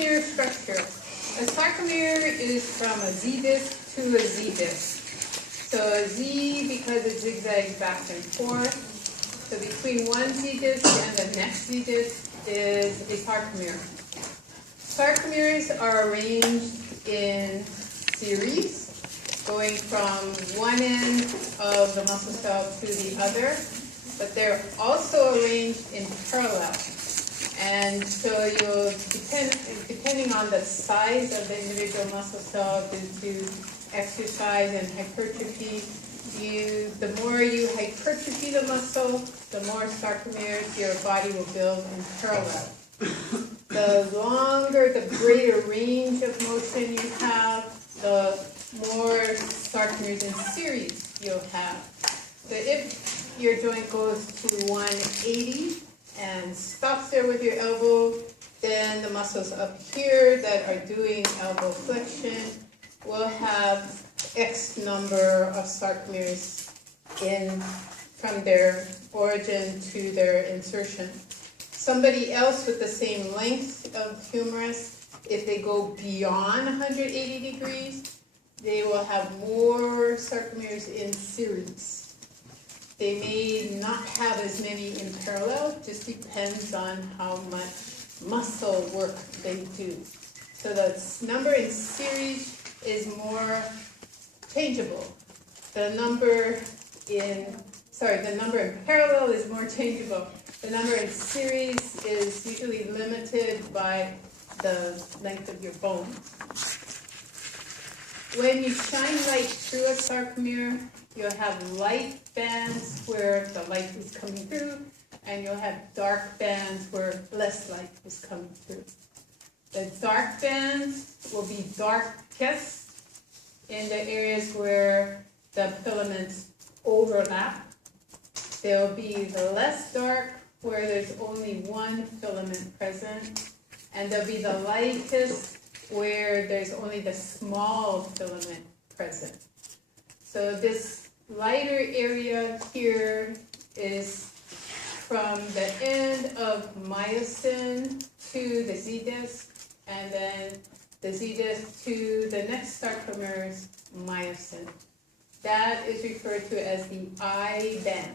sarcomere structure. A sarcomere is from a Z disc to a Z disc. So a Z, because it zigzags back and forth, so between one Z disc and the next Z disc is a sarcomere. Sarcomeres are arranged in series, going from one end of the muscle cell to the other, but they're also arranged in parallel. And so you'll, depending on the size of the individual muscle cell due to exercise and hypertrophy, the more you hypertrophy the muscle, the more sarcomeres your body will build in parallel. The longer, the greater range of motion you have, the more sarcomeres in series you'll have. So if your joint goes to 180 and stops there with your elbow, then the muscles up here that are doing elbow flexion will have X number of sarcomeres from their origin to their insertion. Somebody else with the same length of humerus, if they go beyond 180 degrees, they will have more sarcomeres in series. They may not have as many in parallel, just depends on how much muscle work they do. So the number in series is more changeable. The number in parallel is more changeable. The number in series is usually limited by the length of your bone. When you shine light through a sarcomere, you'll have light bands where the light is coming through, and you'll have dark bands where less light is coming through. The dark bands will be darkest in the areas where the filaments overlap. They'll be the less dark where there's only one filament present, and they'll be the lightest where there's only the small filament present. So this lighter area here is from the end of myosin to the Z disc, and then the Z disc to the next sarcomere's myosin. That is referred to as the I band.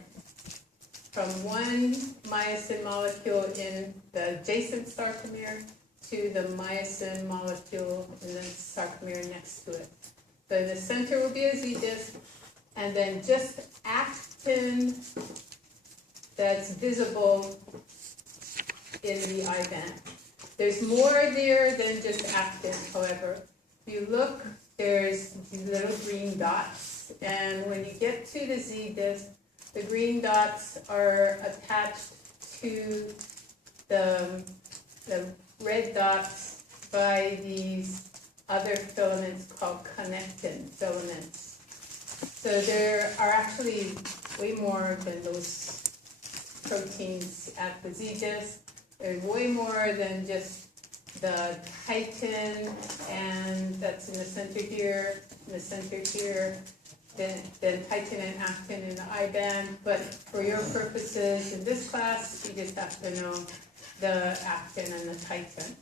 From one myosin molecule in the adjacent sarcomere to the myosin molecule in the sarcomere next to it. So in the center will be a Z disc, and then just actin that's visible in the I band. There's more there than just actin, however. If you look, there's these little green dots, and when you get to the Z disc, the green dots are attached to the red dots by these other filaments called connectin filaments. So there are actually way more than those proteins at the Z disc. There's way more than just the titin, and that's in the center here, then titin and actin in the I band. But for your purposes in this class, you just have to know the actin and the titin.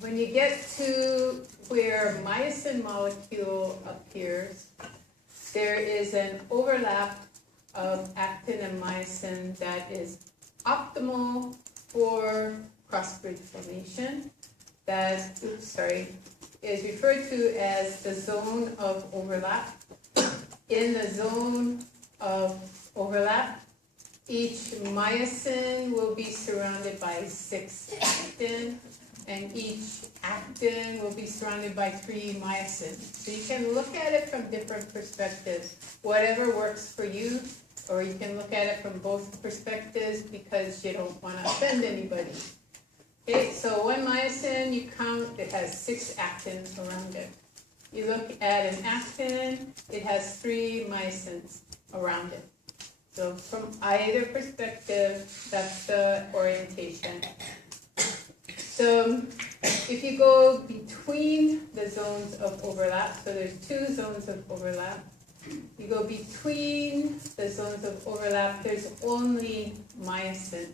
When you get to where myosin molecule appears, there is an overlap of actin and myosin that is optimal for cross-bridge formation. That, is referred to as the zone of overlap. In the zone of overlap, each myosin will be surrounded by 6 actin, and each actin will be surrounded by 3 myosin. So you can look at it from different perspectives, whatever works for you, or you can look at it from both perspectives because you don't want to offend anybody. Okay, so one myosin, you count, it has 6 actins around it. You look at an actin, it has 3 myosins around it. So from either perspective, that's the orientation. So if you go between the zones of overlap, so there's 2 zones of overlap. You go between the zones of overlap, there's only myosin.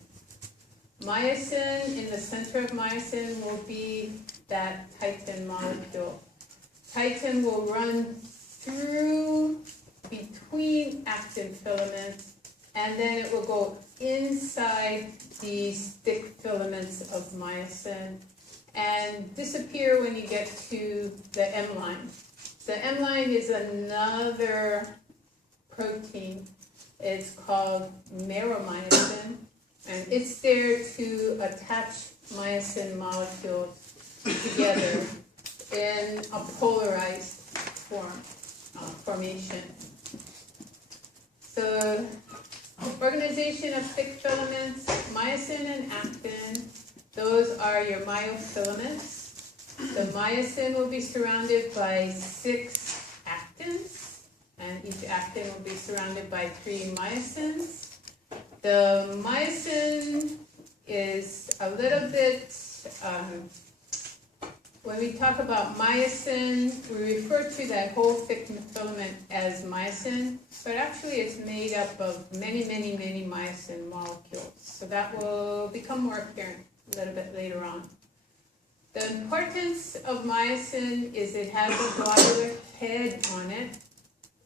Myosin, in the center of myosin will be that titin molecule. Titin will run through between actin filaments, and then it will go inside these thick filaments of myosin and disappear when you get to the M line. The M line is another protein. It's called meromyosin, and it's there to attach myosin molecules together in a polarized formation. So, organization of thick filaments, myosin and actin, those are your myofilaments. The myosin will be surrounded by 6 actins, and each actin will be surrounded by 3 myosins. The myosin is a little bit, when we talk about myosin, we refer to that whole thick filament as myosin, but actually it's made up of many, many, many myosin molecules. So that will become more apparent a little bit later on. The importance of myosin is it has a globular head on it,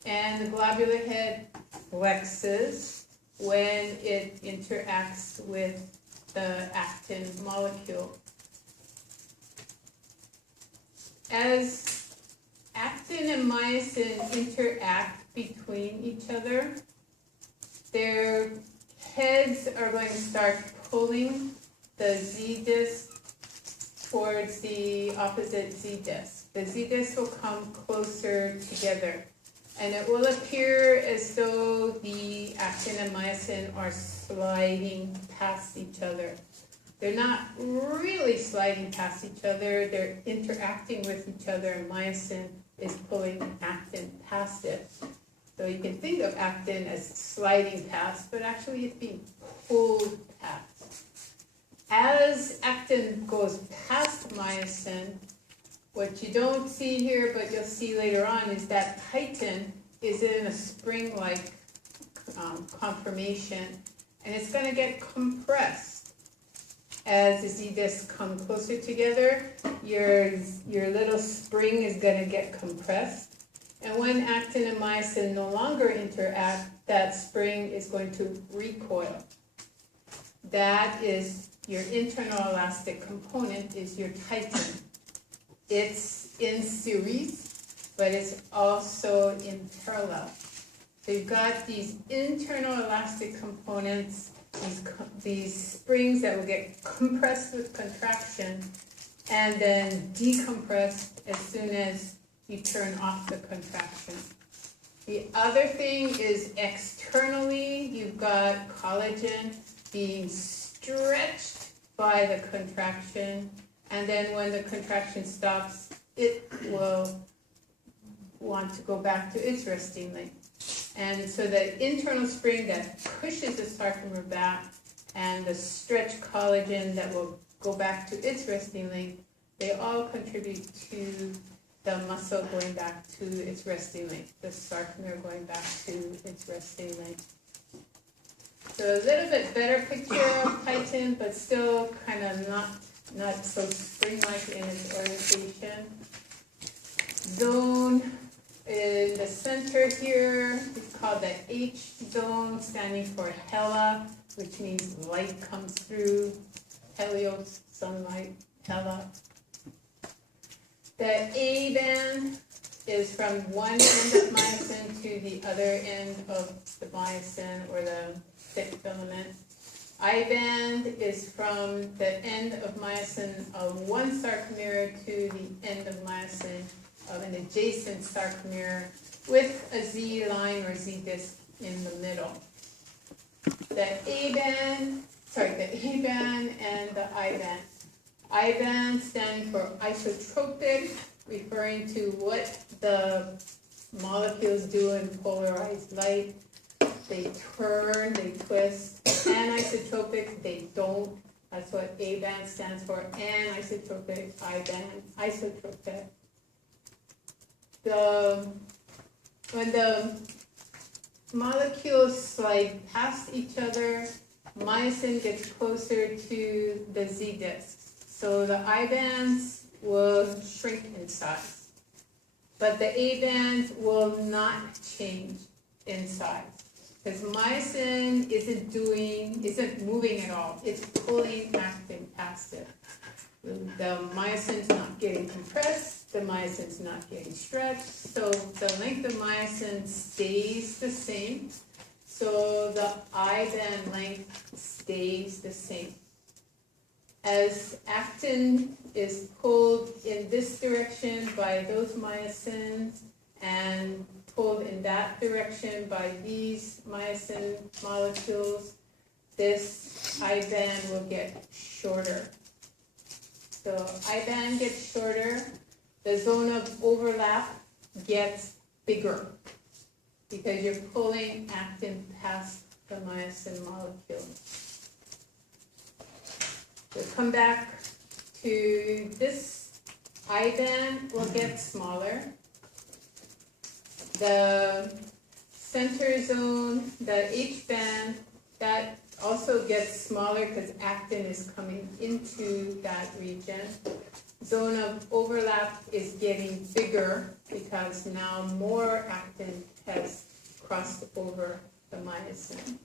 and the globular head flexes when it interacts with the actin molecule. As actin and myosin interact between each other, their heads are going to start pulling the Z disc towards the opposite Z disc. The Z disc will come closer together, and it will appear as though the actin and myosin are sliding past each other. They're not really sliding past each other, they're interacting with each other, and myosin is pulling actin past it. So you can think of actin as sliding past, but actually it's being pulled past. As actin goes past myosin, what you don't see here, but you'll see later on, is that titin is in a spring-like conformation, and it's going to get compressed. As the Z discs come closer together, your little spring is going to get compressed. And when actin and myosin no longer interact, that spring is going to recoil. That is your internal elastic component, is your titin. It's in series, but it's also in parallel. So you've got these internal elastic components, these springs that will get compressed with contraction and then decompressed as soon as you turn off the contraction. The other thing is externally, you've got collagen being stretched by the contraction, and then when the contraction stops, it will want to go back to its resting length. And so the internal spring that pushes the sarcomere back and the stretched collagen that will go back to its resting length, they all contribute to the muscle going back to its resting length, the sarcomere going back to its resting length. So a little bit better picture of titin, but still kind of not so spring-like in its orientation. Zone in the center here is called the H zone, standing for Hela, which means light comes through. Helios, sunlight, Hela. The A band is from one end of myosin to the other end of the myosin, or the thick filament. I band is from the end of myosin of one sarcomere to the end of myosin of an adjacent sarcomere with a Z line or Z disc in the middle. The A band and the I band. I band standing for isotropic, referring to what the molecules do in polarized light. They turn, they twist. Anisotropic, they don't. That's what A band stands for. Anisotropic, I band, isotropic. When the molecules slide past each other, myosin gets closer to the Z disc. So the I bands will shrink in size, but the A bands will not change in size. Because myosin isn't moving at all. It's pulling actin past it. The myosin's not getting compressed, the myosin's not getting stretched, so the length of myosin stays the same. So the I band length stays the same. As actin is pulled in this direction by those myosins and pulled in that direction by these myosin molecules, this I band will get shorter. So I band gets shorter, the zone of overlap gets bigger because you're pulling actin past the myosin molecule. So come back to this I band will get smaller. The center zone, the H band, that also gets smaller because actin is coming into that region. Zone of overlap is getting bigger because now more actin has crossed over the myosin.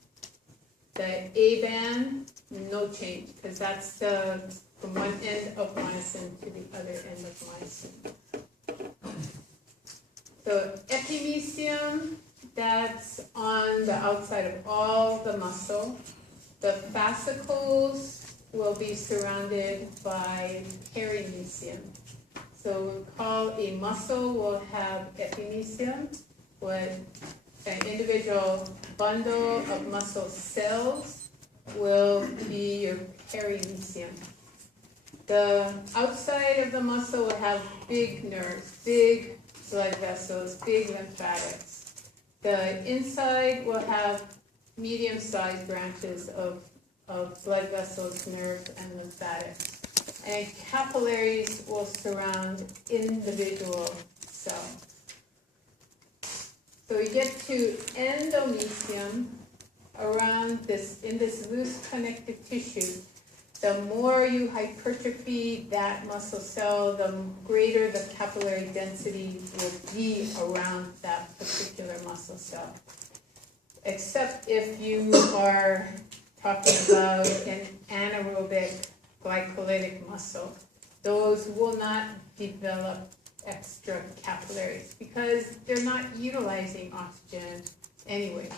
The A band, no change, because that's from one end of myosin to the other end of myosin. So epimysium, that's on the outside of all the muscle. The fascicles will be surrounded by perimysium. So we call a muscle will have epimysium, with an individual bundle of muscle cells will be your perimysium. The outside of the muscle will have big nerves, big blood vessels, big lymphatics. The inside will have medium-sized branches of blood vessels, nerves, and lymphatics. And capillaries will surround individual cells. So we get to endomysium around this, in this loose connective tissue. The more you hypertrophy that muscle cell, the greater the capillary density will be around that particular muscle cell. Except if you are talking about an anaerobic glycolytic muscle. Those will not develop extra capillaries because they're not utilizing oxygen anyway.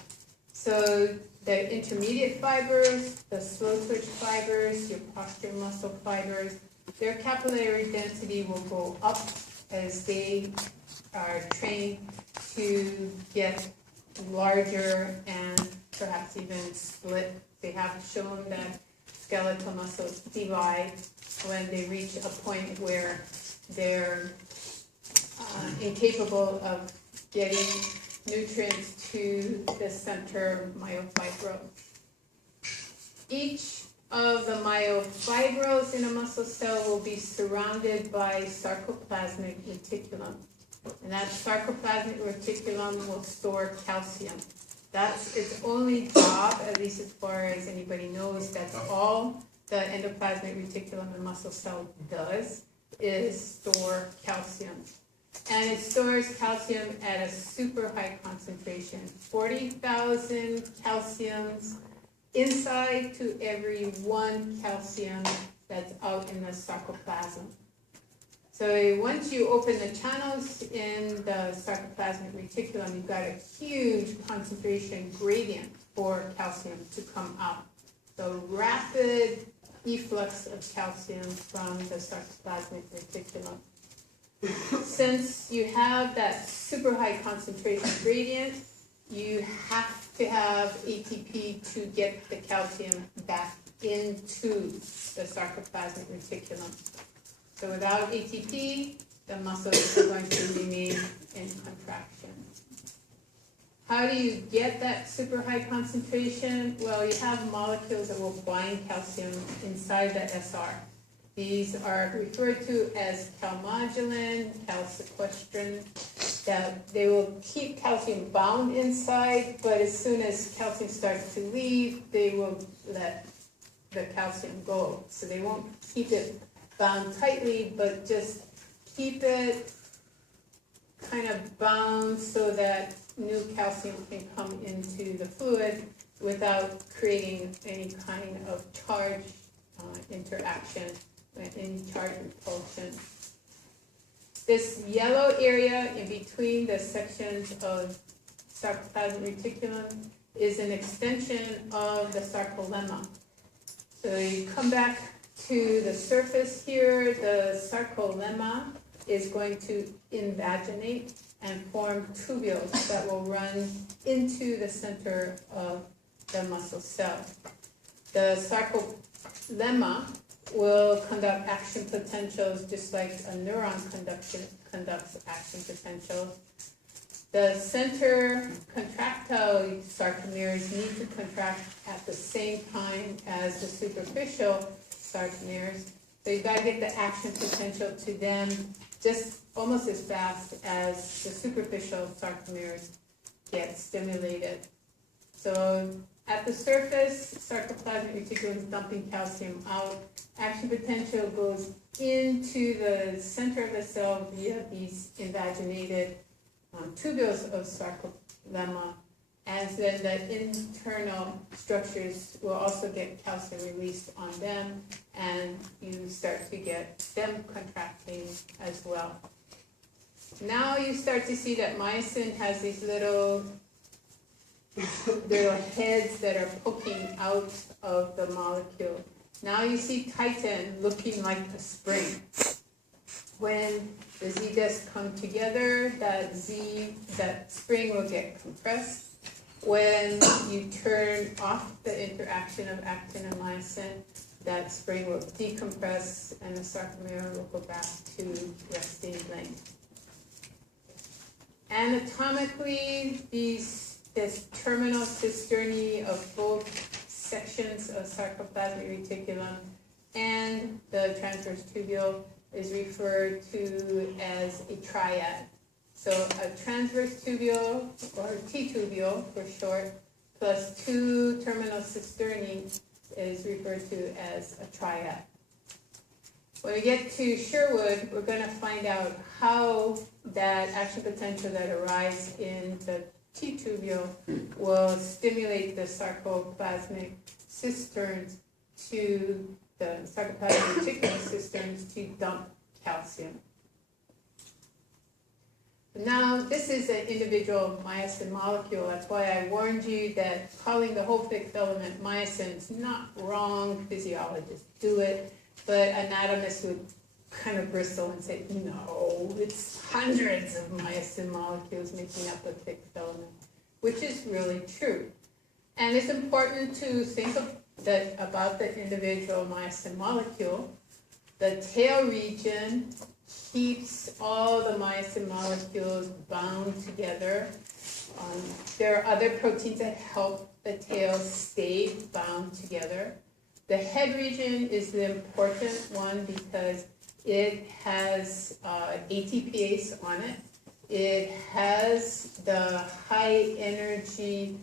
So the intermediate fibers, the slow twitch fibers, your postural muscle fibers, their capillary density will go up as they are trained to get larger and perhaps even split. They have shown that skeletal muscles divide when they reach a point where they're incapable of getting nutrients to the center myofibril. Each of the myofibrils in a muscle cell will be surrounded by sarcoplasmic reticulum. And that sarcoplasmic reticulum will store calcium. That's its only job, at least as far as anybody knows. That's all the endoplasmic reticulum in a muscle cell does, is store calcium. And it stores calcium at a super high concentration, 40,000 calciums inside to every 1 calcium that's out in the sarcoplasm. So once you open the channels in the sarcoplasmic reticulum, you've got a huge concentration gradient for calcium to come out. So rapid efflux of calcium from the sarcoplasmic reticulum. Since you have that super high concentration gradient, you have to have ATP to get the calcium back into the sarcoplasmic reticulum. So without ATP, the muscles are going to remain in contraction. How do you get that super high concentration? Well, you have molecules that will bind calcium inside the SR. These are referred to as calmodulin, calsequestrin, that they will keep calcium bound inside, but as soon as calcium starts to leave, they will let the calcium go. So they won't keep it bound tightly, but just keep it kind of bound so that new calcium can come into the fluid without creating any kind of charge interaction, any charge repulsion. This yellow area in between the sections of sarcoplasmic reticulum is an extension of the sarcolemma. So you come back to the surface here, the sarcolemma is going to invaginate and form tubules that will run into the center of the muscle cell. The sarcolemma will conduct action potentials just like a neuron conducts action potentials. The center contractile sarcomeres need to contract at the same time as the superficial sarcomeres. So you've got to get the action potential to them just almost as fast as the superficial sarcomeres get stimulated. So at the surface, sarcoplasmic reticulum is dumping calcium out. Action potential goes into the center of the cell via these invaginated tubules of sarcolemma, and then the internal structures will also get calcium released on them, and you start to get them contracting as well. Now you start to see that myosin has these little heads that are poking out of the molecule. Now you see titin looking like a spring. When the Z discs come together, that spring will get compressed. When you turn off the interaction of actin and myosin, that spring will decompress and the sarcomere will go back to resting length. Anatomically, this terminal cisternae of both sections of sarcoplasmic reticulum and the transverse tubule is referred to as a triad. So a transverse tubule, or T-tubule for short, plus two terminal cisternae is referred to as a triad. When we get to Sherwood, we're going to find out how that action potential that arrives in the T-tubule will stimulate the sarcoplasmic cisterns to the sarcoplasmic reticulum cisterns to dump calcium. Now, this is an individual myosin molecule. That's why I warned you that calling the whole thick filament myosin is not wrong. Physiologists do it, but anatomists would kind of bristle and say, no, it's hundreds of myosin molecules making up a thick filament, which is really true. And it's important to think about the individual myosin molecule. The tail region keeps all the myosin molecules bound together. There are other proteins that help the tail stay bound together. The head region is the important one because it has ATPase on it. It has the high energy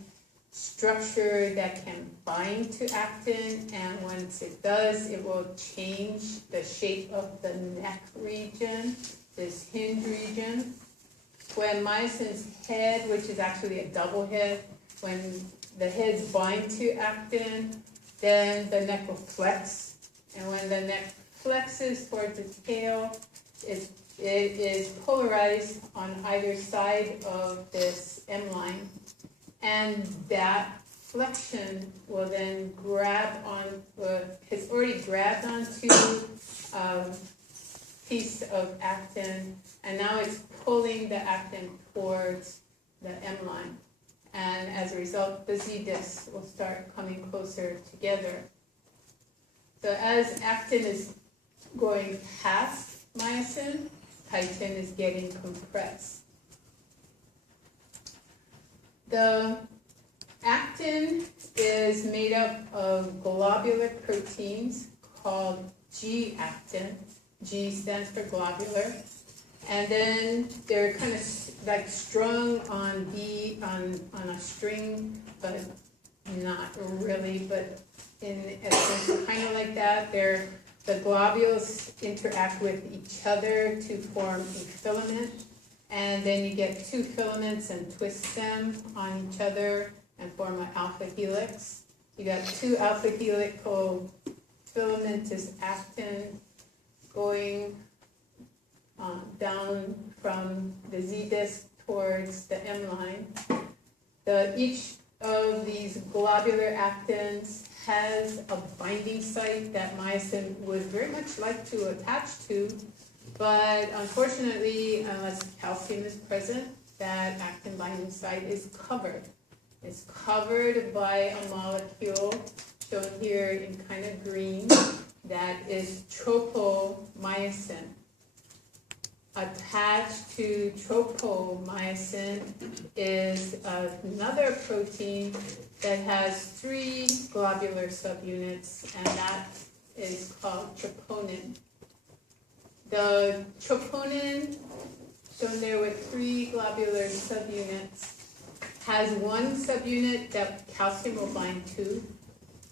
structure that can bind to actin, and once it does, it will change the shape of the neck region, this hinge region. When myosin's head, which is actually a double head, when the heads bind to actin, then the neck will flex, and when the neck flexes towards the tail, it is polarized on either side of this M line, and that flexion will then grab on, it's already grabbed onto a piece of actin, and now it's pulling the actin towards the M line. And as a result, the Z discs will start coming closer together. So as actin is going past myosin, titin is getting compressed. The actin is made up of globular proteins called G-actin. G stands for globular. And then they're kind of like strung on on a string, but not really, but in essence, kind of like that. The globules interact with each other to form a filament, and then you get two filaments and twist them on each other and form an alpha helix. You got two alpha helical filamentous actin going down from the Z disc towards the M line. Each of these globular actins has a binding site that myosin would very much like to attach to, but unfortunately, unless calcium is present, that actin binding site is covered. It's covered by a molecule shown here in kind of green that is tropomyosin. Attached to tropomyosin is another protein that has three globular subunits, and that is called troponin. The troponin, shown there with three globular subunits, has one subunit that calcium will bind to,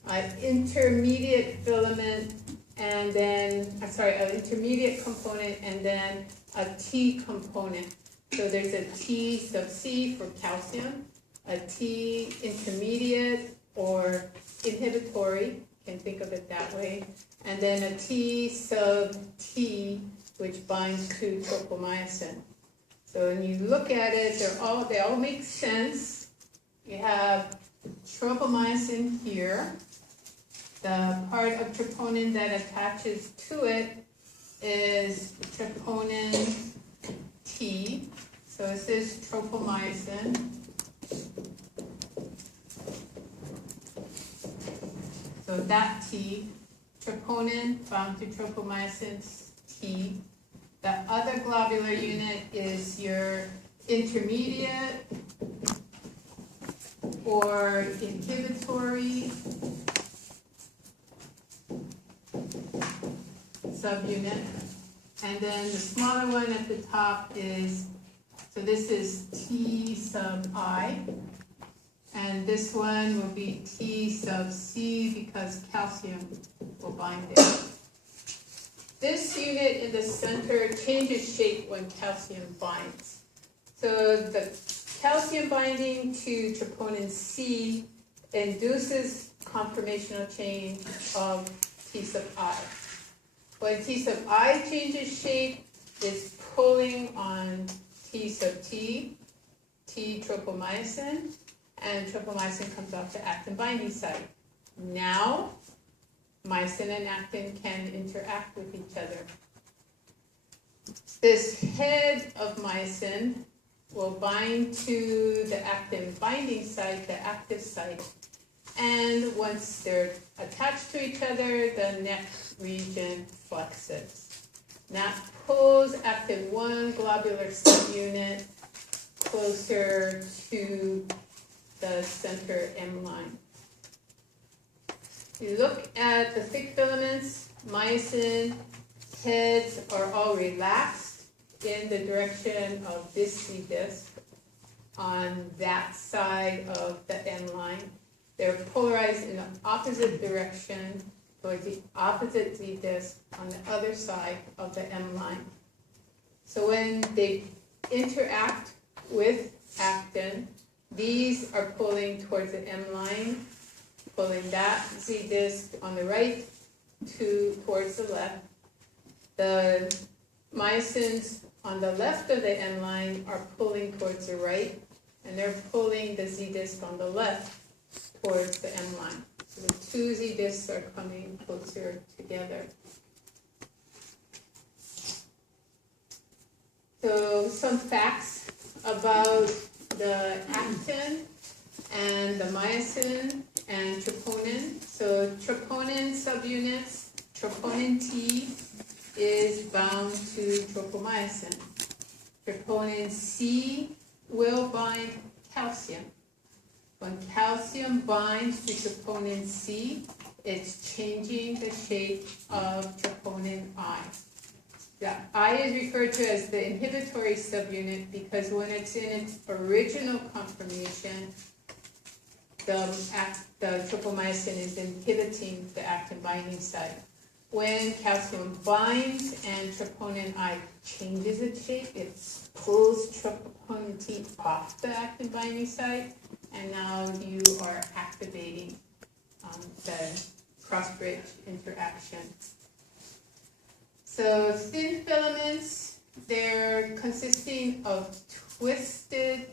an intermediate filament, and then, an intermediate component, and then a T component. So there's a T sub C for calcium, a T intermediate or inhibitory, can think of it that way, and then a T sub T, which binds to tropomyosin. So when you look at it, they all make sense. You have tropomyosin here. The part of troponin that attaches to it is troponin T. So this is tropomyosin. So that T, troponin bound to tropomyosin T. The other globular unit is your intermediate or inhibitory subunit. And then the smaller one at the top is, so this is T sub I. And this one will be T sub C because calcium will bind it. This unit in the center changes shape when calcium binds. So the calcium binding to troponin C induces conformational change of T sub I. When T sub I changes shape, it's pulling on T sub T, T tropomyosin, and tropomyosin comes off the actin binding site. Now, myosin and actin can interact with each other. This head of myosin will bind to the actin binding site, the active site, and once they're attached to each other, the neck region flexes. That pulls actin 1 globular subunit closer to the center M line. You look at the thick filaments, myosin heads are all relaxed in the direction of this Z disc on that side of the M line. They're polarized in the opposite direction towards the opposite Z disc on the other side of the M line. So when they interact with actin, these are pulling towards the M line, pulling that Z disc on the right towards the left. The myosins on the left of the M line are pulling towards the right, and they're pulling the Z disc on the left towards the M line. So the two Z discs are coming closer together. So some facts about the actin and the myosin and troponin. So troponin subunits, troponin T is bound to tropomyosin. Troponin C will bind calcium. When calcium binds to troponin C, it's changing the shape of troponin I. The I is referred to as the inhibitory subunit because when it's in its original conformation, the tropomyosin is inhibiting the actin binding site. When calcium binds and troponin I changes its shape, it pulls troponin T off the actin binding site, and now you are activating the cross-bridge interaction. So thin filaments, they're consisting of twisted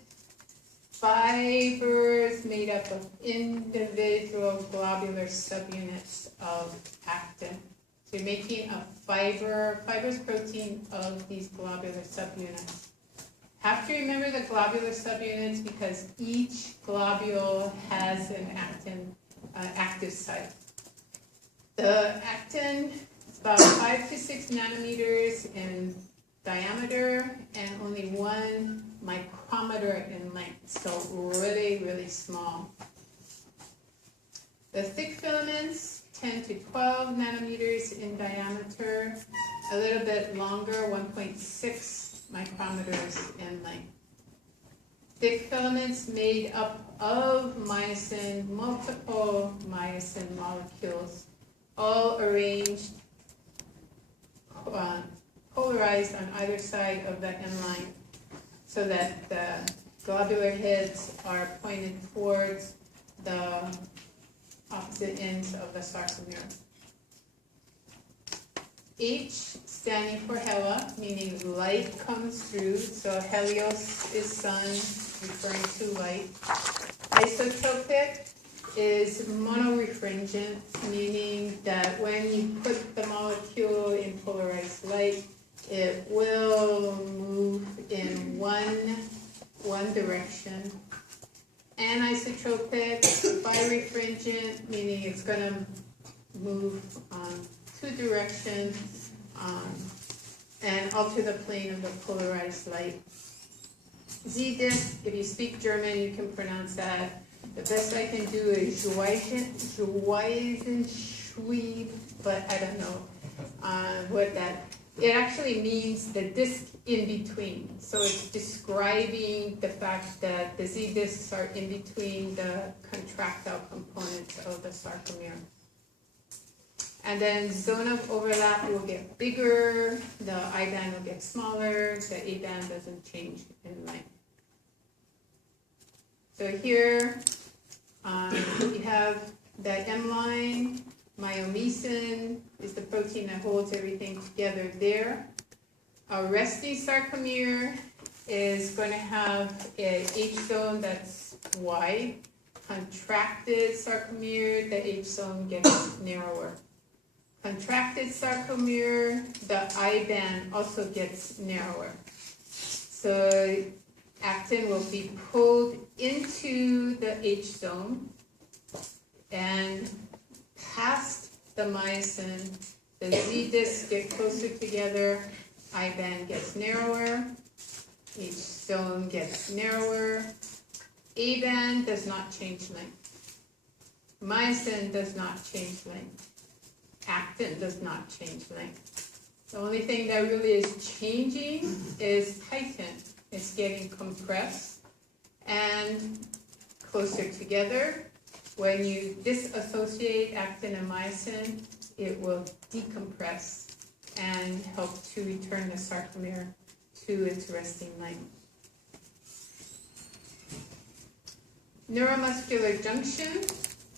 fibers made up of individual globular subunits of actin. So you're making a fibrous protein of these globular subunits. Have to remember the globular subunits because each globule has an active site. The actin is about 5 to 6 nanometers in diameter and only 1 micrometer in length, so really, really small. The thick filaments, 10 to 12 nanometers in diameter, a little bit longer, 1.6 micrometers in length. Thick filaments made up of myosin, multiple myosin molecules, all arranged, polarized on either side of the end line so that the globular heads are pointed towards the opposite ends of the sarcomere. H standing for hela, meaning light comes through, so helios is sun, referring to light. Isotropic is monorefringent, meaning that when you put the molecule in polarized light, it will move in one direction. Anisotropic, birefringent, meaning it's going to move 2 directions and alter the plane of the polarized light. Z-disc, if you speak German, you can pronounce that. The best I can do is Schweib, but I don't know what that. It actually means the disc in between. So it's describing the fact that the Z discs are in between the contractile components of the sarcomere. And then zone of overlap will get bigger, the I band will get smaller, the A band doesn't change in length. So here you have the M line. Myomesin is the protein that holds everything together there. A resting sarcomere is going to have an H zone that's wide. Contracted sarcomere, the H zone gets narrower. Contracted sarcomere, the I band also gets narrower. So actin will be pulled into the H zone and past the myosin, the Z discs get closer together, I band gets narrower, H zone gets narrower, A band does not change length, myosin does not change length, actin does not change length. The only thing that really is changing is titin. It's getting compressed and closer together. When you disassociate actin and myosin, it will decompress and help to return the sarcomere to its resting length. Neuromuscular junction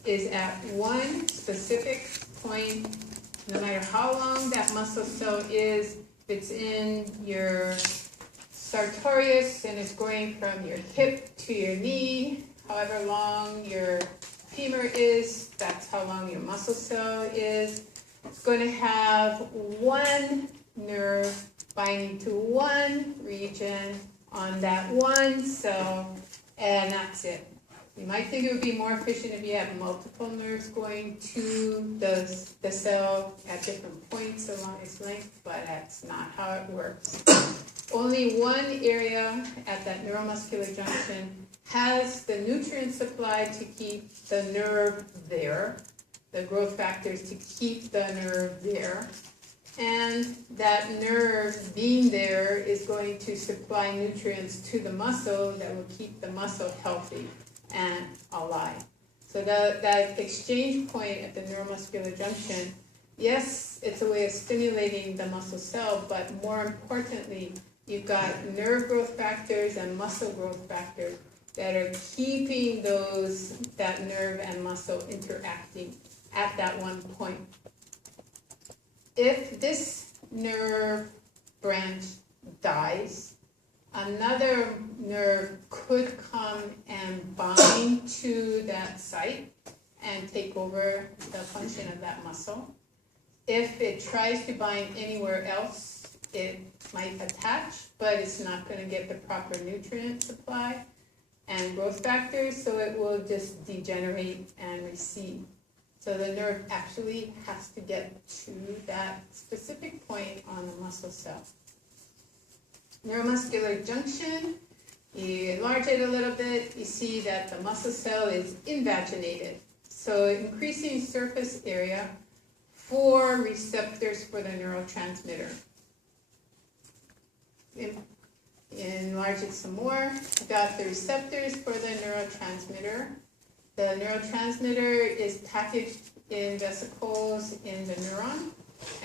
is at one specific point, no matter how long that muscle cell is. If it's in your sartorius and it's going from your hip to your knee, however long your femur is, that's how long your muscle cell is. It's going to have one nerve binding to one region on that one cell, and that's it. You might think it would be more efficient if you had multiple nerves going to the cell at different points along its length, but that's not how it works. Only one area at that neuromuscular junction has the nutrient supply to keep the nerve there, the growth factors to keep the nerve there, And that nerve being there is going to supply nutrients to the muscle that will keep the muscle healthy and alive. So that exchange point at the neuromuscular junction, yes, it's a way of stimulating the muscle cell, but more importantly, you've got nerve growth factors and muscle growth factors that are keeping that nerve and muscle interacting at that one point. If this nerve branch dies, another nerve could come and bind to that site and take over the function of that muscle. If it tries to bind anywhere else, it might attach, but it's not going to get the proper nutrient supply and growth factors, so it will just degenerate and recede. So the nerve actually has to get to that specific point on the muscle cell. Neuromuscular junction, you enlarge it a little bit, you see that the muscle cell is invaginated. So increasing surface area for receptors for the neurotransmitter. Enlarge it some more. We've got the receptors for the neurotransmitter. The neurotransmitter is packaged in vesicles in the neuron,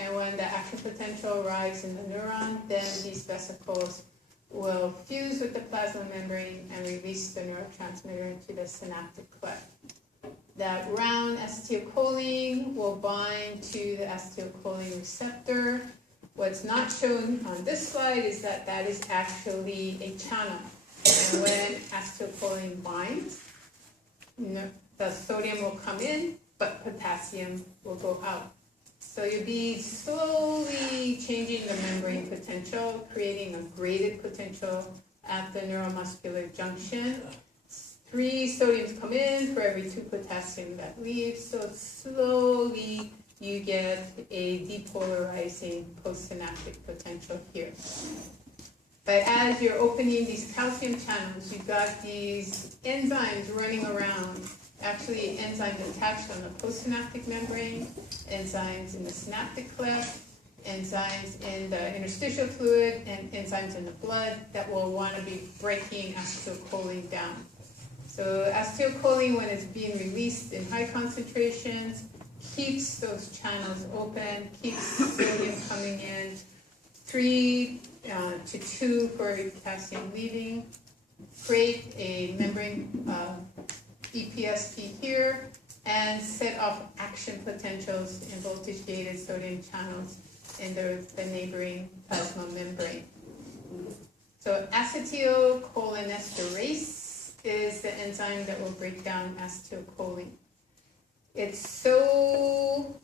and when the action potential arrives in the neuron, then these vesicles will fuse with the plasma membrane and release the neurotransmitter into the synaptic cleft. That round acetylcholine will bind to the acetylcholine receptor. What's not shown on this slide is that that is actually a channel. And when acetylcholine binds, the sodium will come in, but potassium will go out. So you'll be slowly changing the membrane potential, creating a graded potential at the neuromuscular junction. 3 sodiums come in for every 2 potassium that leaves, so slowly you get a depolarizing postsynaptic potential here. But as you're opening these calcium channels, you've got these enzymes running around, actually enzymes attached on the postsynaptic membrane, enzymes in the synaptic cleft, enzymes in the interstitial fluid, and enzymes in the blood that will want to be breaking acetylcholine down. So acetylcholine, when it's being released in high concentrations, keeps those channels open, keeps sodium coming in, 3 to 2 for every potassium leaving, create a membrane EPSP here, and set off action potentials in voltage-gated sodium channels in the neighboring plasma membrane. So acetylcholinesterase is the enzyme that will break down acetylcholine. It's so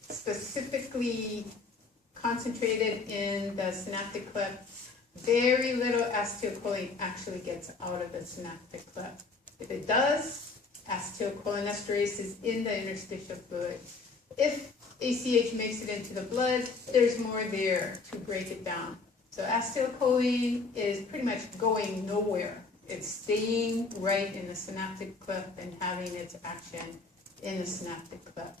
specifically concentrated in the synaptic cleft, very little acetylcholine actually gets out of the synaptic cleft. If it does, acetylcholinesterase is in the interstitial fluid. If ACH makes it into the blood, there's more there to break it down. So acetylcholine is pretty much going nowhere. It's staying right in the synaptic cleft and having its action in the synaptic cleft.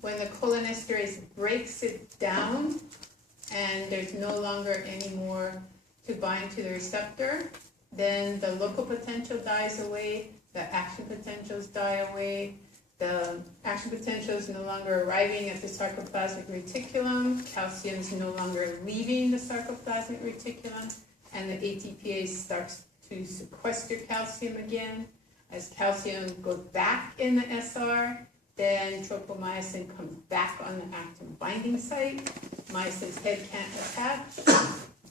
When the cholinesterase breaks it down and there's no longer any more to bind to the receptor, then the local potential dies away, the action potentials die away, the action potential is no longer arriving at the sarcoplasmic reticulum, calcium is no longer leaving the sarcoplasmic reticulum, and the ATPase starts to sequester calcium again. As calcium goes back in the SR, then tropomyosin comes back on the actin binding site. Myosin's head can't attach.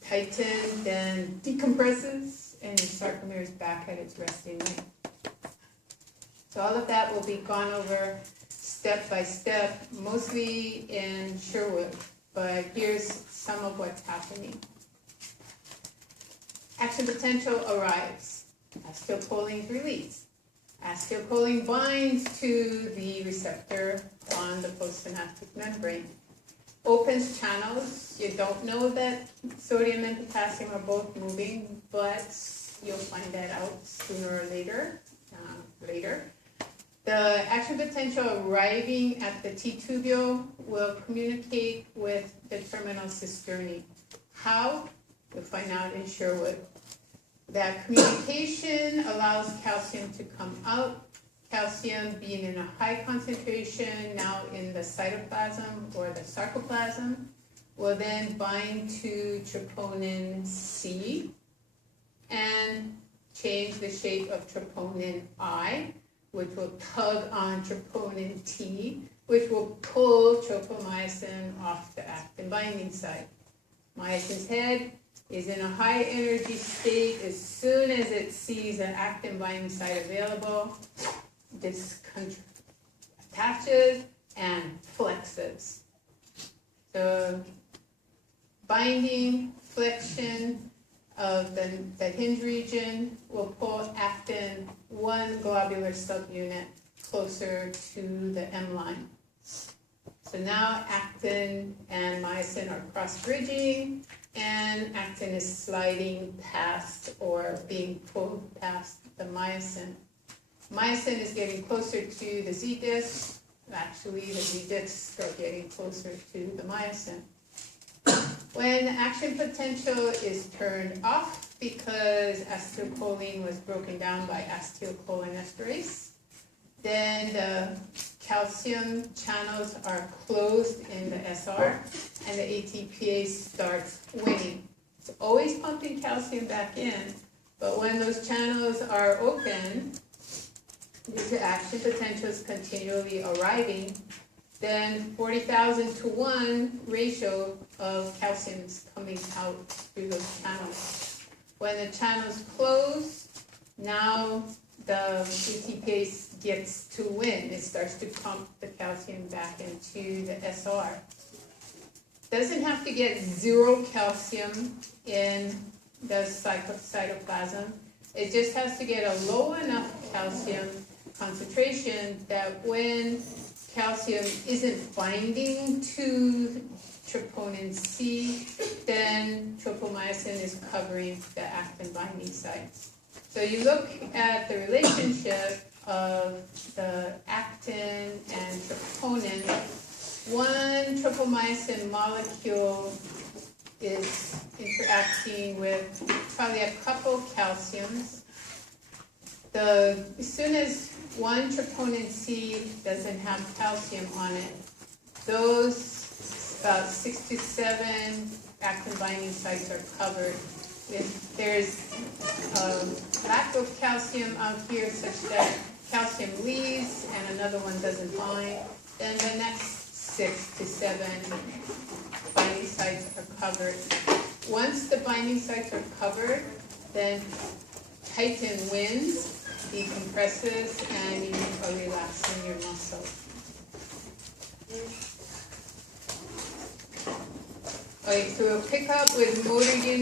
Titin then decompresses, and the sarcomere is back at its resting length. So all of that will be gone over step by step, mostly in Sherwood, but here's some of what's happening. Action potential arrives. Acetylcholine is released. Acetylcholine binds to the receptor on the postsynaptic membrane. Opens channels. You don't know that sodium and potassium are both moving, but you'll find that out sooner or later. The action potential arriving at the T-tubule will communicate with the terminal cisternae. How? We'll find out in Sherwood. That communication allows calcium to come out. Calcium being in a high concentration now in the cytoplasm or the sarcoplasm will then bind to troponin C and change the shape of troponin I, which will tug on troponin T, which will pull tropomyosin off the actin binding site. Myosin's head is in a high energy state. As soon as it sees an actin binding site available, this attaches and flexes. So binding, flexion of the hinge region will pull actin one globular subunit closer to the M line. So now actin and myosin are cross-bridging, and actin is sliding past or being pulled past the myosin. Myosin is getting closer to the Z disc. Actually, the Z discs are getting closer to the myosin. When action potential is turned off because acetylcholine was broken down by acetylcholinesterase, then the calcium channels are closed in the SR and the ATPase starts winning. It's always pumping calcium back in, but when those channels are open, due to action potentials continually arriving, then 40,000 to 1 ratio of calcium is coming out through those channels. When the channels close, now the ATPase gets to win. It starts to pump the calcium back into the SR. Doesn't have to get zero calcium in the cytoplasm. It just has to get a low enough calcium concentration that when calcium isn't binding to troponin C, then tropomyosin is covering the actin binding sites. So you look at the relationship of the actin and troponin. One tropomyosin molecule is interacting with probably a couple calciums. As soon as one troponin C doesn't have calcium on it, those about 6 to 7 actin binding sites are covered. If there's lack of calcium out here such that calcium leaves and another one doesn't bind, then the next 6 to 7 binding sites are covered. Once the binding sites are covered, then titin wins, decompresses, and you are relaxing your muscles. Okay, so we'll pick up with motor unit.